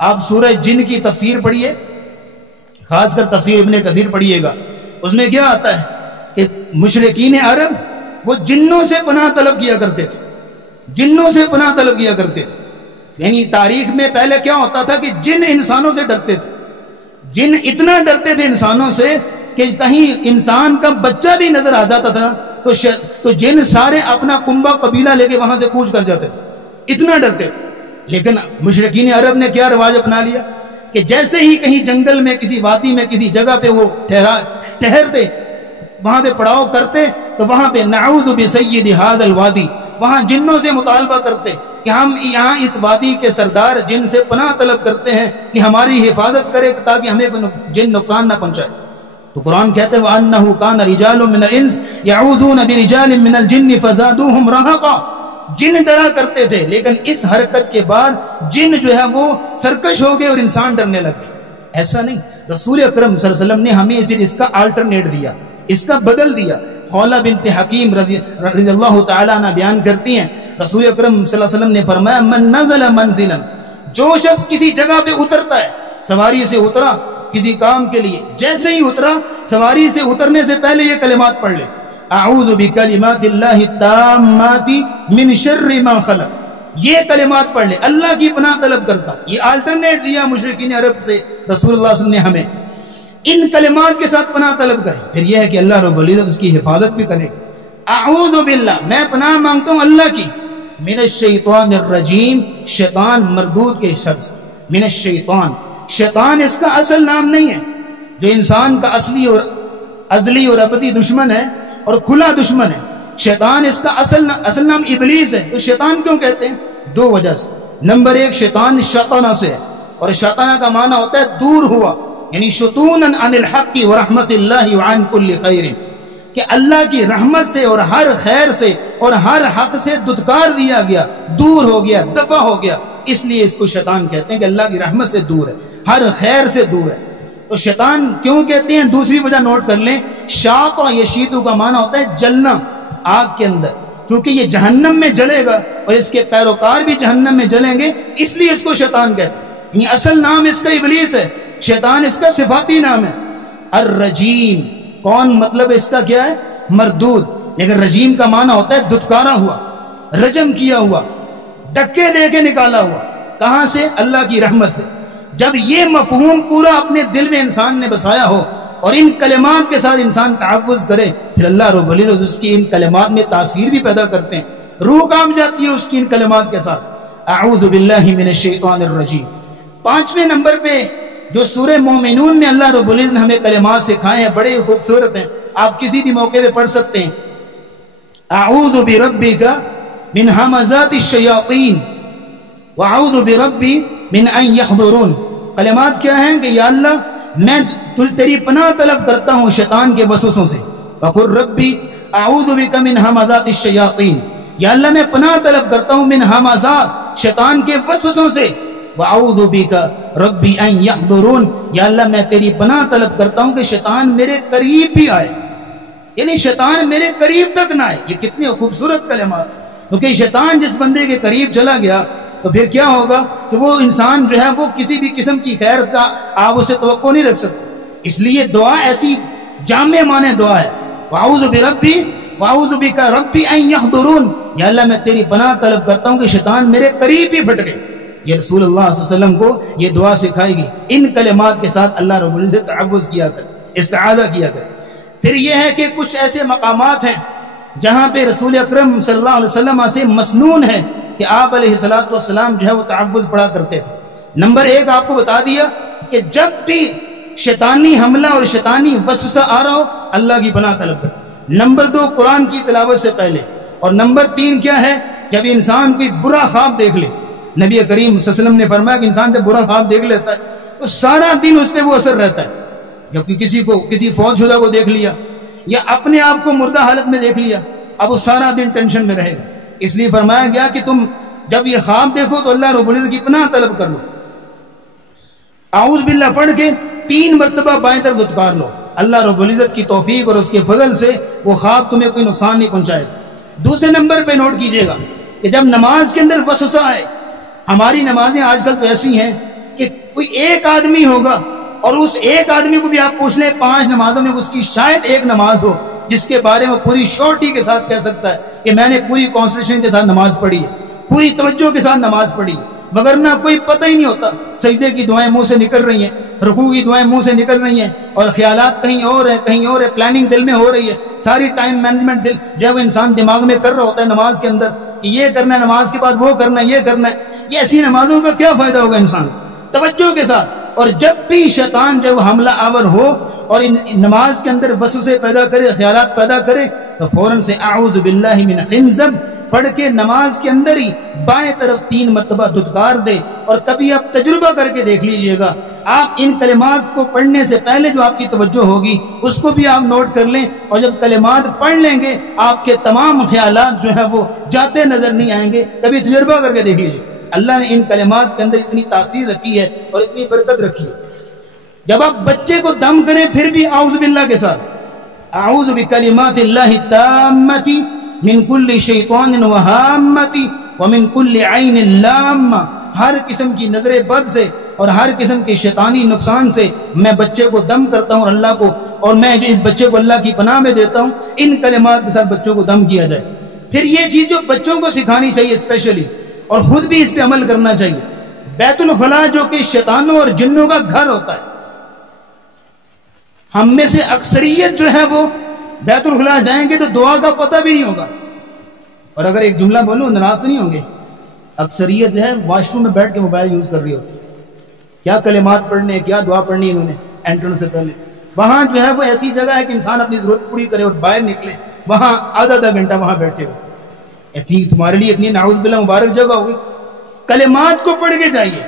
آپ سورہ جن کی تفسیر پڑھیے، خاص کر تفسیر ابن کثیر پڑھیے گا، اس میں کیا آتا ہے کہ مشرکین عرب وہ جنوں سے پناہ طلب کیا کرتے تھے، جنوں سے پناہ طلب کیا کرتے تھے۔ یعنی تاریخ میں پہلے کیا ہوتا تھا کہ جن انسانوں سے ڈرتے تھے، جن اتنا ڈرتے تھے انسانوں سے کہ کہیں انسان کا بچہ بھی نظر آ جاتا تھا تو جن سارے اپنا کنبہ قبیلہ لے کے وہاں سے کوچ کر جاتے تھے، اتنا ڈرتے تھے۔ لیکن مشرکین عرب نے کیا رواج اپنا لیا کہ جیسے ہی کہیں جنگل میں، کسی وادی میں، کسی جگہ پہ وہ ٹھہرتے، وہاں پہ پڑاؤ کرتے تو وہاں پہ نعوذ بسید ھذا الوادی، وہاں جنوں سے مطالبہ کرتے کہ ہم یہاں اس وادی کے سردار جن سے پناہ طلب کرتے ہیں کہ ہماری حفاظت کرے تاکہ ہمیں کوئی جن نقصان نہ پہنچائے. تو قرآن کہتے ہیں وَأَنَّهُ كَانَ رِجَالٌ مِّنَ الْإِنسِ يَعُوذُونَ بِرِجَالٍ مِّنَ الْجِنِّ فَزَادُوهُمْ رَهَقًا. جن ڈرا کرتے تھے لیکن اس حرکت کے بعد جن جو ہے وہ سرکش ہو گئے اور انسان ڈرنے لگے. ایسا نہیں، رسول اکرم صلی اللہ علیہ وسلم نے ہمیں پھر اس کا آلٹرنیٹ دیا، اس کا بدل دیا. خولہ بنت حکیم رضی اللہ تعالیٰ عنہ بیان کرتی ہیں رسول اکرم صلی اللہ علیہ وسلم نے فرمایا من نزل منزلا، جو شخص کسی جگہ پہ اترتا ہے، سواری سے اترا کسی کام کے لیے، جیسے ہی اترا سواری سے اترنے سے پہلے یہ کلمات پڑھ لے اعوذ بکلمات اللہ التامات من شر ما خلق. یہ کلمات پڑھ لے، اللہ کی پناہ طلب کرتا. یہ آلٹرنیٹ دیا مشرکین عرب سے رسول اللہ صلی اللہ علیہ وسلم نے ہمیں. ان کلمات کے ساتھ پناہ طلب کریں. پھر یہ ہے کہ اللہ رب العزت اس کی حفاظت بھی کرے. اعوذ باللہ، میں پناہ مانگتا ہوں اللہ کی، من الشیطان الرجیم، شیطان مردود کے شر سے. من الشیطان، شیطان اس کا اصل نام نہیں ہے، جو انسان کا اصلی اور ازلی اور ابدی دشمن ہے اور کھلا دشمن ہے. شیطان اس کا اصل نام ابلیس ہے. تو شیطان کیوں کہتے ہیں؟ دو وجہ سے. نمبر ایک، شیطان شیطانہ سے ہے، اور شیطانہ کا معنی ہوتا ہے دور ہوا، یعنی شطونا عن الحق ورحمت اللہ وعن کل خیر، کہ اللہ کی رحمت سے اور ہر خیر سے اور ہر حق سے دتکار دیا گیا، دور ہو گیا، دفع ہو گیا. اس لیے اس کو شیطان کہتے ہیں کہ اللہ کی رحمت سے دور ہے، ہر خیر سے دور ہے. تو شیطان کیوں کہتے ہیں؟ دوسری وجہ نوٹ کر لیں، شاط و یشیتو کا معنی ہوتا ہے جلنا آگ کے اندر، کیونکہ یہ جہنم میں جلے گا اور اس کے پیروکار بھی جہنم میں جلیں گے، اس لیے اس کو شیطان کہتے ہیں. یہ اصل نام اس کا ابلیس ہے، شیطان اس کا صفاتی نام ہے. الرجیم، کون مطلب اس کا کیا ہے؟ مردود. لیکن رجیم کا معنی ہوتا ہے دھتکارا ہوا، رجم کیا ہوا، ڈکے دے کے نکالا ہوا. کہاں سے؟ اللہ کی رحمت سے. جب یہ مفہوم پورا اپنے دل میں انسان نے بسایا ہو اور ان کلمات کے ساتھ انسان تعوذ کرے، پھر اللہ رب العزت اس کی ان کلمات میں تاثیر بھی پیدا کرتے ہیں، روح کام جاتی ہے اس کی ان کلمات کے ساتھ. اعوذ باللہ من الشیطان الرجیم. پانچویں نمبر پہ جو سورہ مومنون میں اللہ رب العزت نے ہمیں کلمات سکھائے ہیں، بڑے خوبصورت ہیں، آپ کسی بھی موقع پہ پڑھ سکتے ہیں. اعوذ بربک من ہمزات الشیاطین واعوذ بربی من ان یحضرون. کلمات کیا ہیں کہ یا اللہ میں تیری پناہ طلب کرتا ہوں شیطان کے وسوسوں سے. وقل ربی اعوذ بک من ہمزات الشیاطین، یا اللہ میں پناہ طلب کرتا ہوں من ہمزات، شیطان کے وسوسوں سے. وَأَعُوذُ بِكَ رَبِّ أَن يَحْضُرُونَ، یا اللہ میں تیری پناہ طلب کرتا ہوں کہ شیطان میرے قریب بھی آئے، یعنی شیطان میرے قریب تک نہ آئے. یہ کتنے خوبصورت کلمات. کیونکہ شیطان جس بندے کے قریب چلا گیا تو پھر کیا ہوگا کہ وہ انسان جو ہے وہ کسی بھی قسم کی خیر کا آپ اسے توقع نہیں رکھ سکتے. اس لیے دعا ایسی جامع معنی دعا ہے. وَأَعُوذُ بِرَبِّ وَأَعُوذُ بِكَ رَبِّ أَن يَحْضُرُونَ، یا اللہ میں تیری پناہ طلب کرتا ہوں کہ شیطان میرے قریب بھی پھٹ گئے. یہ رسول اللہ صلی اللہ علیہ وسلم کو یہ دعا سکھائی گئی. ان کلمات کے ساتھ اللہ رب العزت تعوذ کیا کر، استعاذہ کیا کر. پھر یہ ہے کہ کچھ ایسے مقامات ہیں جہاں پہ رسول اکرم صلی اللہ علیہ وسلم سے مسنون ہے کہ آپ علیہ السلام جو ہے وہ تعوذ پڑھا کرتے تھے. نمبر ایک آپ کو بتا دیا کہ جب بھی شیطانی حملہ اور شیطانی وسوسہ آ رہا ہو اللہ کی پناہ طلب کر. نمبر دو، قرآن کی تلاوت سے پہلے. اور نمبر تین کیا ہے؟ جب انسان کوئی برا خواب دیکھ لے. نبی کریم صلی اللہ علیہ وسلم نے فرمایا کہ انسان جب برا خواب دیکھ لیتا ہے تو سارا دن اس پہ وہ اثر رہتا ہے. جبکہ کسی فوج شدہ کو دیکھ لیا یا اپنے آپ کو مردہ حالت میں دیکھ لیا، اب وہ سارا دن ٹینشن میں رہے گا. اس لیے فرمایا گیا کہ تم جب یہ خواب دیکھو تو اللہ رب العزت کی پناہ طلب کر لو. اعوذ باللہ پڑھ کے 3 مرتبہ بائیں طرف دھتکار لو. اللہ رب العزت کی توفیق اور اس کے فضل سے وہ خواب تمہیں کوئی نقصان نہیں پہنچائے. دوسرے نمبر پہ نوٹ کیجئے گا کہ جب نماز کے اندر وسوسہ آئے، ہماری نمازیں آج کل تو ایسی ہیں کہ کوئی ایک آدمی ہوگا اور اس ایک آدمی کو بھی آپ پوچھ لیں 5 نمازوں میں اس کی شاید ایک نماز ہو جس کے بارے میں پوری شورٹی کے ساتھ کہہ سکتا ہے کہ میں نے پوری کانسنٹریشن کے ساتھ نماز پڑھی ہے، پوری توجہ کے ساتھ نماز پڑھی، وگرنہ کوئی پتہ ہی نہیں ہوتا. سجدے کی دعائیں منہ سے نکل رہی ہیں، رکوع کی دعائیں منہ سے نکل رہی ہیں اور خیالات کہیں اور ہیں کہیں اور ہے، پلاننگ دل میں ہو رہی ہے، ساری ٹائم مینجمنٹ دل جب انسان دماغ میں کر رہا ہوتا ہے نماز کے اندر کہ یہ کرنا ہے، نماز کے بعد وہ کرنا ہے، یہ کرنا ہے. یہ ایسی نمازوں کا کیا فائدہ ہوگا انسان توجہ کے ساتھ. اور جب بھی شیطان جب حملہ آور ہو اور نماز کے اندر وسوسے پیدا کرے، خیالات پیدا کرے، تو فوراً سے اعوذ باللہ من خنزب پڑھ کے نماز کے اندر ہی بائیں طرف 3 مرتبہ دھتکار دے. اور کبھی آپ تجربہ کر کے دیکھ لیجئے گا, آپ ان کلمات کو پڑھنے سے پہلے جو آپ کی توجہ ہوگی اس کو بھی آپ نوٹ کر لیں, اور جب کلمات پڑھ لیں گے آپ کے تمام خیالات جو ہیں وہ جاتے نظر نہیں آئیں گے. کبھی تجربہ کر کے دیکھ لیجئے, اللہ نے ان کلمات کے اندر اتنی تاثیر رکھی ہے اور اتنی برکت رکھی ہے. جب آپ بچے کو دم کریں پھر بھی اعوذ باللہ کے ساتھ, اعوذ بکلمات اللہ التامۃ من کل شیطان وہامۃ ومن کل عین لامہ, ہر قسم کی نظر بد سے اور ہر قسم کے شیطانی نقصان سے میں بچے کو دم کرتا ہوں, اللہ کو, اور میں جو اس بچے کو اللہ کی پناہ میں دیتا ہوں. ان کلمات کے ساتھ بچوں کو دم کیا جائے. پھر یہ چیز جو بچوں کو سکھانی چاہیے اسپیشلی, اور خود بھی اس پہ عمل کرنا چاہیے. بیت الخلاء جو کہ شیطانوں اور جنوں کا گھر ہوتا ہے, ہم میں سے اکثریت جو ہے وہ بیت الخلاء جائیں گے تو دعا کا پتہ بھی نہیں ہوگا. اور اگر ایک جملہ بولوں ناراض نہیں ہوں گے, اکثریت جو ہے واش روم میں بیٹھ کے موبائل یوز کر رہی ہوتی ہے. کیا کلمات پڑھنے, کیا دعا پڑھنی انہوں نے انٹرنس سے پہلے. وہاں جو ہے وہ ایسی جگہ ہے کہ انسان اپنی ضرورت پوری کرے اور باہر نکلے, وہاں آدھا گھنٹہ وہاں بیٹھے ہو. تمہارے لیے اتنی نعوذ باللہ مبارک جگہ ہوگی. کلمات کو پڑھ کے جائیے.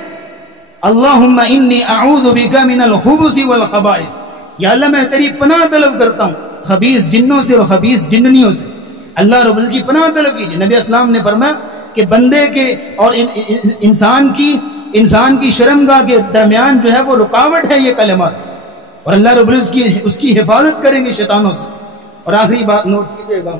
اللہم انی اعوذ بک من الخبث والخبائث, یا اللہ میں تیری پناہ طلب کرتا ہوں خبیث جنوں سے اور خبیث جننیوں سے. اللہ رب العزت کی پناہ طلب کیجیے. نبی اسلام نے فرمایا کہ بندے کے اور انسان کی شرمگاہ کے درمیان جو ہے وہ رکاوٹ ہے یہ کلمات, اور اللہ رب العزت اس کی حفاظت کریں گے شیطانوں سے. اور آخری بات نوٹ کیجیے گا,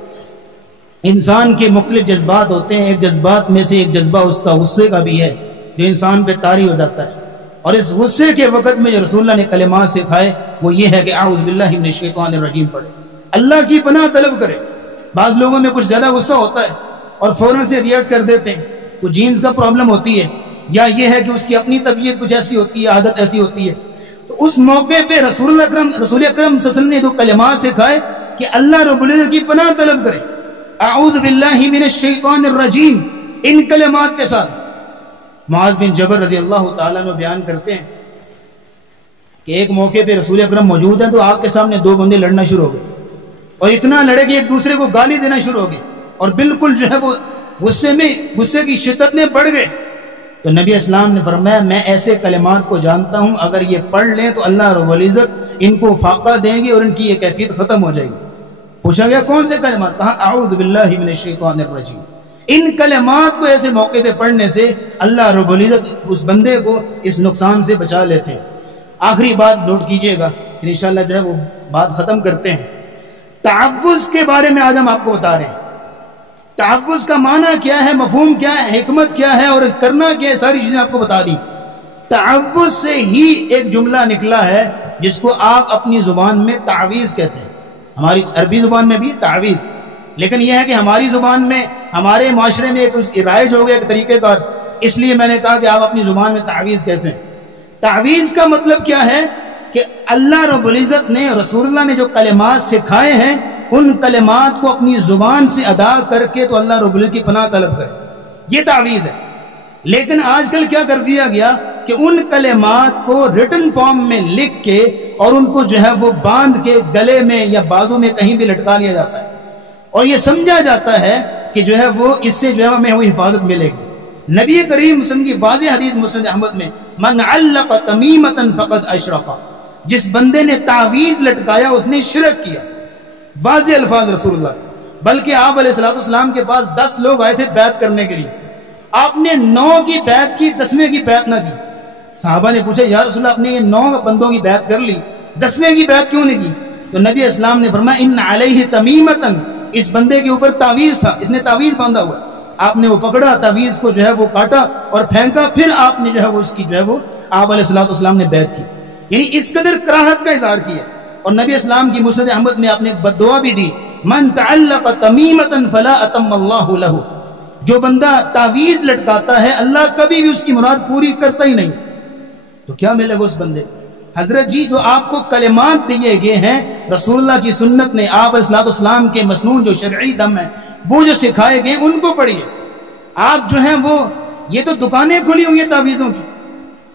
انسان کے مختلف جذبات ہوتے ہیں. ایک جذبات میں سے ایک جذبہ اس کا غصے کا بھی ہے جو انسان پہ طاری ہو جاتا ہے. اور اس غصے کے وقت میں جو رسول اللہ نے کلمات سکھائے وہ یہ ہے کہ اعوذ باللہ من الشیطان الرجیم پڑھے, اللہ کی پناہ طلب کرے. بعض لوگوں میں کچھ زیادہ غصہ ہوتا ہے اور فوراً سے ریئیکٹ کر دیتے ہیں. کچھ جینز کا پرابلم ہوتی ہے, یا یہ ہے کہ اس کی اپنی طبیعت کچھ ایسی ہوتی ہے, عادت ایسی ہوتی ہے. تو اس موقع پہ رسول اکرم صلی اللہ علیہ وسلم نے جو کلمات سکھائے کہ اللہ رب العزت کی پناہ طلب کرے, اعوذ باللہ من الشیطان الرجیم. ان کلمات کے ساتھ معاذ بن جبل رضی اللہ تعالیٰ عنہ بیان کرتے ہیں کہ ایک موقع پہ رسول اکرم موجود ہیں تو آپ کے سامنے 2 بندے لڑنا شروع ہو گئے, اور اتنا لڑے کہ ایک دوسرے کو گالی دینا شروع ہو گئے, اور بالکل جو ہے وہ غصے کی شدت میں بڑھ گئے. تو نبی اسلام نے فرمایا میں ایسے کلمات کو جانتا ہوں, اگر یہ پڑھ لیں تو اللہ رب العزت ان کو فاقہ دیں گے اور ان کی یہ کیفیت ختم ہو جائے گی. پوچھا گیا کون سے کلمات؟ کہا اعوذ باللہ من الشیطان الرجیم. ان کلمات کو ایسے موقع پہ پڑھنے سے اللہ رب العزت اس بندے کو اس نقصان سے بچا لیتے ہیں. آخری بات نوٹ کیجئے گا, انشاءاللہ جو ہے وہ بات ختم کرتے ہیں. تعوذ کے بارے میں آج ہم آپ کو بتا رہے ہیں. تعوذ کا معنی کیا ہے, مفہوم کیا ہے, حکمت کیا ہے, اور کرنا کیا ہے, ساری چیزیں آپ کو بتا دی. تعوذ سے ہی ایک جملہ نکلا ہے جس کو آپ اپنی زبان میں تعویذ کہتے ہیں. ہماری عربی زبان میں بھی تعویذ, لیکن یہ ہے کہ ہماری زبان میں ہمارے معاشرے میں ایک رائج ہو گیا ایک طریقہ کار, اس لیے میں نے کہا کہ آپ اپنی زبان میں تعویذ کہتے ہیں. تعویذ کا مطلب کیا ہے کہ اللہ رب العزت نے, رسول اللہ نے جو کلمات سکھائے ہیں ان کلمات کو اپنی زبان سے ادا کر کے تو اللہ رب العزت کی پناہ طلب کرے, یہ تعویذ ہے. لیکن آج کل کیا کر دیا گیا کہ ان کلمات کو ریٹن فارم میں لکھ کے اور ان کو جو ہے وہ باندھ کے گلے میں یا بازو میں کہیں بھی لٹکا لیا جاتا ہے, اور یہ سمجھا جاتا ہے کہ جو ہے وہ اس سے جو ہے ہمیں وہ حفاظت ملے گی. نبی کریم مسلم کی واضح حدیث مسند احمد میں من علق تمیمتا فقد اشرک, جس بندے نے تعویذ لٹکایا اس نے شرک کیا. واضح الفاظ رسول اللہ. بلکہ آپ علیہ السلام کے پاس 10 لوگ آئے تھے بیعت کرنے کے لیے, آپ نے 9 کی بیعت کی, 10ویں کی بیعت نہ کی. صحابہ نے پوچھا یا رسول اللہ آپ نے یہ 9 بندوں کی بیعت کر لی, 10ویں کی بیعت کیوں نہیں کی؟ تو نبی اسلام نے فرمایا ان علیہ تمیمتا, اس بندے کے اوپر تعویذ تھا, اس نے تعویذ باندھا ہوا. آپ نے وہ پکڑا, تعویذ کو جو ہے وہ کاٹا اور پھینکا, پھر آپ نے جو ہے وہ اس کی جو ہے وہ آپ علیہ السلام نے بیعت کی. یعنی اس قدر کراہت کا اظہار کیا. اور نبی اسلام کی مسند احمد میں آپ نے ایک بد دعا بھی دی, من تعلق تمیمتا فلا اتم اللہ لہ, جو بندہ تعویذ لٹکاتا ہے اللہ کبھی بھی اس کی مراد پوری کرتا ہی نہیں. تو کیا ملے گا اس بندے؟ حضرت جی جو آپ کو کلمات دیے گئے ہیں رسول اللہ کی سنت نے, آپ علیہ السلام کے مسنون جو شرعی دم ہے وہ جو سکھائے گئے ان کو پڑھیے. آپ جو ہیں وہ یہ تو دکانیں کھلی ہوئی ہیں تعویذوں کی,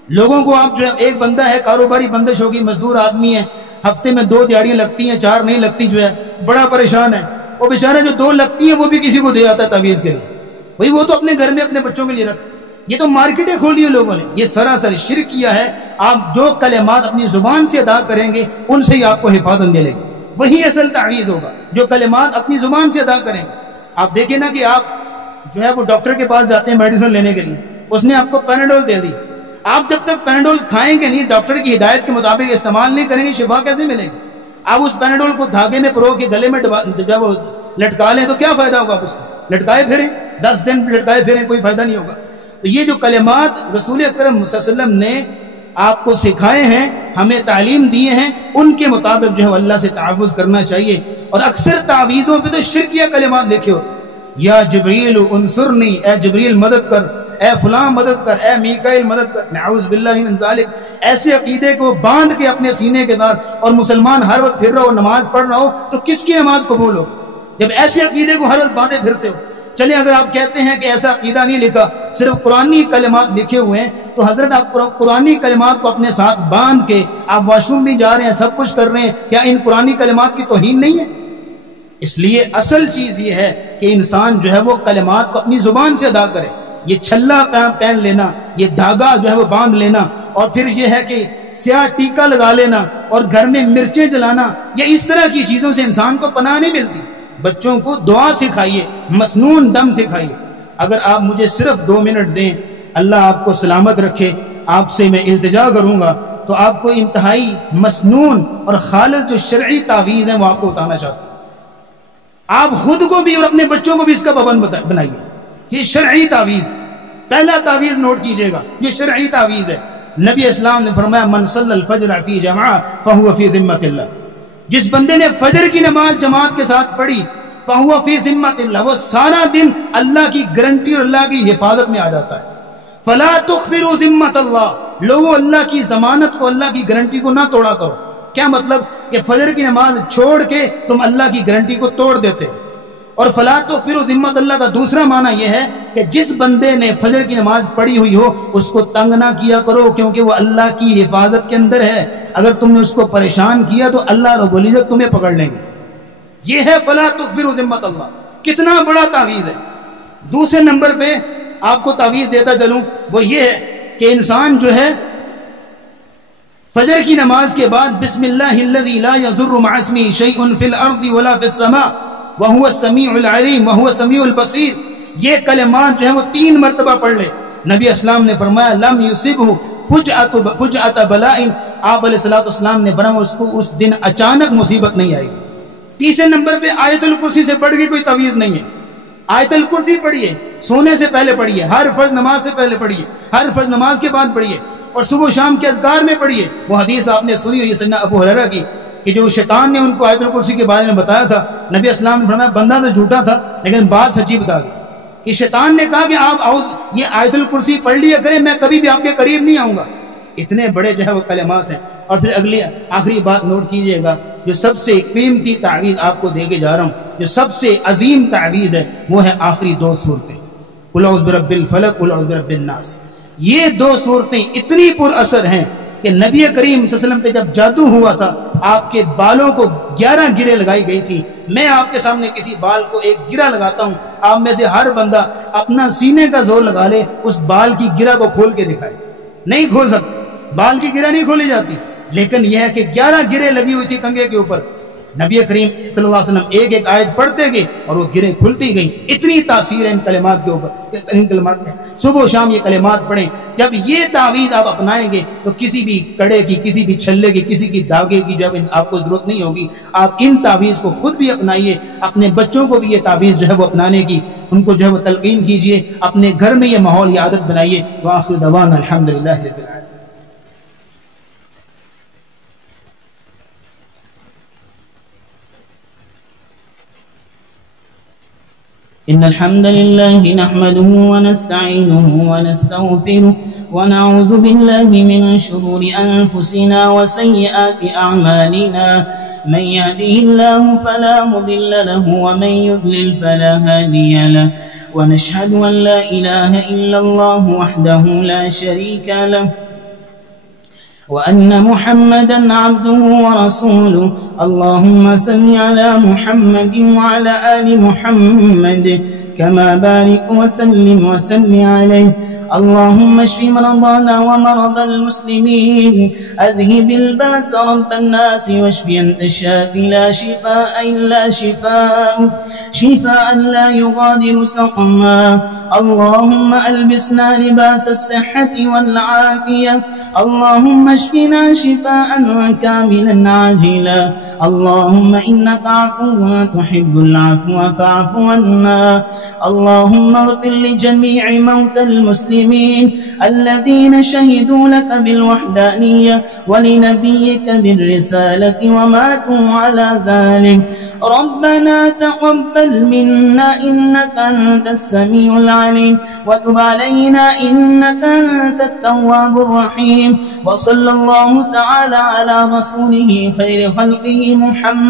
لوگوں کو آپ جو ہے, ایک بندہ ہے کاروباری بندش ہوگی, مزدور آدمی ہے, ہفتے میں 2 دیہڑیاں لگتی ہیں, 4 نہیں لگتی, جو ہے بڑا پریشان ہے. وہ بیچارہ جو 2 لگتی ہیں وہ بھی کسی کو دے آتا ہے تعویذ کے لیے، وہی وہ تو اپنے گھر میں اپنے بچوں کے لیے رکھ. یہ تو مارکیٹیں کھولی ہیں لوگوں نے. یہ سراسر شرک کیا ہے. آپ جو کلمات اپنی زبان سے ادا کریں گے ان سے ہی آپ کو حفاظت ملے گی. وہی اصل تعویذ ہوگا جو کلمات اپنی زبان سے ادا کریں گے. آپ دیکھیں نا کہ آپ جو ہے وہ ڈاکٹر کے پاس جاتے ہیں میڈیسن لینے کے لیے، اس نے آپ کو پیناڈول دے دی. آپ جب تک پیناڈول کھائیں گے نہیں، ڈاکٹر کی ہدایت کے مطابق استعمال نہیں کریں گے، شفا کیسے ملے گی؟ آپ اس پیناڈول کو دھاگے میں پرو کے گلے میں جب لٹکا لیں تو کیا فائدہ ہوگا؟ اس کو لٹکائے پھریں، 10 دن لٹکائے پھریں، کوئی فائدہ نہیں ہوگا. تو یہ جو کلمات رسول اکرم صلی اللہ علیہ وسلم نے آپ کو سکھائے ہیں، ہمیں تعلیم دیے ہیں، ان کے مطابق جو ہے اللہ سے تعوذ کرنا چاہیے. اور اکثر تعویذوں پہ تو شرکیہ کلمات لکھے ہوتے، یا جبریل انصرنی، اے جبریل مدد کر، اے فلاں مدد کر، اے میکائیل مدد کر. نعوذ باللہ من ذالک. ایسے عقیدے کو باندھ کے اپنے سینے کے ساتھ اور مسلمان ہر وقت پھر رہا ہو، نماز پڑھ رہا ہو، تو کس کی نماز قبول ہو جب ایسے عقیدے کو ہر وقت باندھے پھرتے ہو؟ چلیں اگر آپ کہتے ہیں کہ ایسا عقیدہ نہیں لکھا، صرف قرآنی کلمات لکھے ہوئے ہیں، تو حضرت آپ قرآنی کلمات کو اپنے ساتھ باندھ کے آپ واش روم بھی جا رہے ہیں، سب کچھ کر رہے ہیں، کیا ان قرآنی کلمات کی توہین نہیں ہے؟ اس لیے اصل چیز یہ ہے کہ انسان جو ہے وہ کلمات کو اپنی زبان سے ادا کرے. یہ چھلا پہن لینا، یہ دھاگا جو ہے وہ باندھ لینا، اور پھر یہ ہے کہ سیاہ ٹیکا لگا لینا اور گھر میں مرچیں جلانا، یہ اس طرح کی چیزوں سے انسان کو پناہ نہیں ملتی. بچوں کو دعا سکھائیے، مسنون دم سکھائیے. اگر آپ مجھے صرف 2 منٹ دیں، اللہ آپ کو سلامت رکھے، آپ سے میں التجا کروں گا، تو آپ کو انتہائی مسنون اور خالص جو شرعی تعویذ ہیں وہ آپ کو بتانا چاہتا ہوں. آپ خود کو بھی اور اپنے بچوں کو بھی اس کا پابند بنائیے. یہ شرعی تعویذ، پہلا تعویذ نوٹ کیجئے گا، یہ شرعی تعویذ ہے. نبی اسلام نے فرمایا من صلی الفجر فی جماعہ فہو فی ذمۃ اللہ. جس بندے نے فجر کی نماز جماعت کے ساتھ پڑھی فہو فی ذمۃ اللہ، وہ سارا دن اللہ کی گارنٹی اور اللہ کی حفاظت میں آ جاتا ہے. فلا تغفروا ذمۃ اللہ، لوگوں اللہ کی ضمانت کو، اللہ کی گارنٹی کو نہ توڑا کرو. کیا مطلب؟ کہ فجر کی نماز چھوڑ کے تم اللہ کی گارنٹی کو توڑ دیتے. اور فلا تغفروا ذمۃ اللہ کا دوسرا معنی یہ ہے کہ جس بندے نے فجر کی نماز پڑھی ہوئی ہو اس کو تنگ نہ کیا کرو، کیونکہ وہ اللہ کی حفاظت کے اندر ہے. اگر تم نے اس کو پریشان کیا تو اللہ رب العزت تمہیں پکڑ لیں گے. یہ ہے فلا تغفروا ذمۃ اللہ. کتنا بڑا تعویذ ہے. دوسرے نمبر پہ آپ کو تعویذ دیتا چلوں، وہ یہ ہے کہ انسان جو ہے فجر کی نماز کے بعد بسم اللہ الذی لا یضر مع اسمہ شیء فی الارض ولا فی السماء وهو السمیع العلیم وهو السمیع البصیر، یہ کلمات جو ہیں وہ 3 مرتبہ پڑھ لے. نبی اسلام نے فرمایا لم یصبہ فجعۃ بلاء، آپ علیہ الصلوۃ والسلام نے فرمایا اس کو اس دن اچانک مصیبت نہیں آئی. تیسرے نمبر پہ آیت الکرسی سے پڑھ کے کوئی تعویذ نہیں ہے. آیت الکرسی پڑھیے، سونے سے پہلے پڑھیے، ہر فرض نماز سے پہلے پڑھیے، ہر فرض نماز کے بعد پڑھیے، اور صبح و شام کے اذکار میں پڑھیے. وہ حدیث آپ نے سنی ہوئی سیدنا ابو ہریرہ کی کہ جو شیطان نے ان کو آیت الکرسی کے بارے میں بتایا تھا، نبی اسلام نے فرمایا بندہ تو جھوٹا تھا لیکن بات سچی بتا گئی. کہ شیطان نے کہا کہ آپ یہ آیت الکرسی پڑھ لیا کریں، میں کبھی بھی آپ کے قریب نہیں آؤں گا. اتنے بڑے جو ہے وہ کلمات ہیں. اور پھر آخری بات نوٹ کیجئے گا، جو سب سے قیمتی تعویذ آپ کو دے کے جا رہا ہوں، جو سب سے عظیم تعویذ ہے، وہ ہے آخری 2 صورتیں، قل اعوذ برب الفلق قل اعوذ برب الناس. یہ 2 صورتیں اتنی پر اثر ہیں کہ نبی کریم صلی اللہ علیہ وسلم پہ جب جادو ہوا تھا، آپ کے بالوں کو 11 گرے لگائی گئی تھی. میں آپ کے سامنے کسی بال کو ایک گرہ لگاتا ہوں، آپ میں سے ہر بندہ اپنا سینے کا زور لگا لے، اس بال کی گرہ کو کھول کے دکھائے. نہیں کھول سکتے، بال کی گرہ نہیں کھولی جاتی. لیکن یہ ہے کہ 11 گرے لگی ہوئی تھی کنگھے کے اوپر. نبی کریم صلی اللہ علیہ وسلم ایک ایک آیت پڑھتے گئے اور وہ گریں کھلتی گئیں. اتنی تاثیر ہے ان کلمات کے اوپر، ان کلمات میں. صبح و شام یہ کلمات پڑھیں. جب یہ تعویذ آپ اپنائیں گے تو کسی بھی کڑے کی، کسی بھی چھلے کی، کسی کی داغے کی جب آپ کو ضرورت نہیں ہوگی. آپ ان تعویذ کو خود بھی اپنائیے، اپنے بچوں کو بھی یہ تعویذ جو ہے وہ اپنانے کی ان کو جو ہے وہ تلقین کیجئے. اپنے گھر میں یہ ماحول، یہ عادت بنائیے. وآخر دعوانا الحمدللہ رب العالمین. إن الحمد لله نحمده ونستعينه ونستغفره ونعوذ بالله من شرور أنفسنا وسيئات أعمالنا من يهده الله فلا مضل له ومن يضلل فلا هادي له ونشهد أن لا إله إلا الله وحده لا شريك له وأن محمدا عبده ورسوله. اللهم صل على محمد وعلى آل محمد كما بارك وسلم عليه. اللهم اشف مرضانا ومرضى المسلمين، أذهب الباس رب الناس واشف أنت الشافي لا شفاء إلا شفاءك، شفاء لا يغادر سقما. اللهم ألبسنا لباس الصحة والعافية. اللهم اشفنا شفاء كاملا عاجلا. اللهم إنك عفو تحب العفو فاعف عنا. اللهم اغفر لجميع موتى المسلمين الذين شهدوا لك بالوحدانية ولنبيك بالرسالة وماتوا على ذلك. ربنا تقبل منا إنك أنت السميع العليم، وتب علينا إنك أنت التواب الرحيم. وصلى الله تعالى على رسوله خير خلقه محمد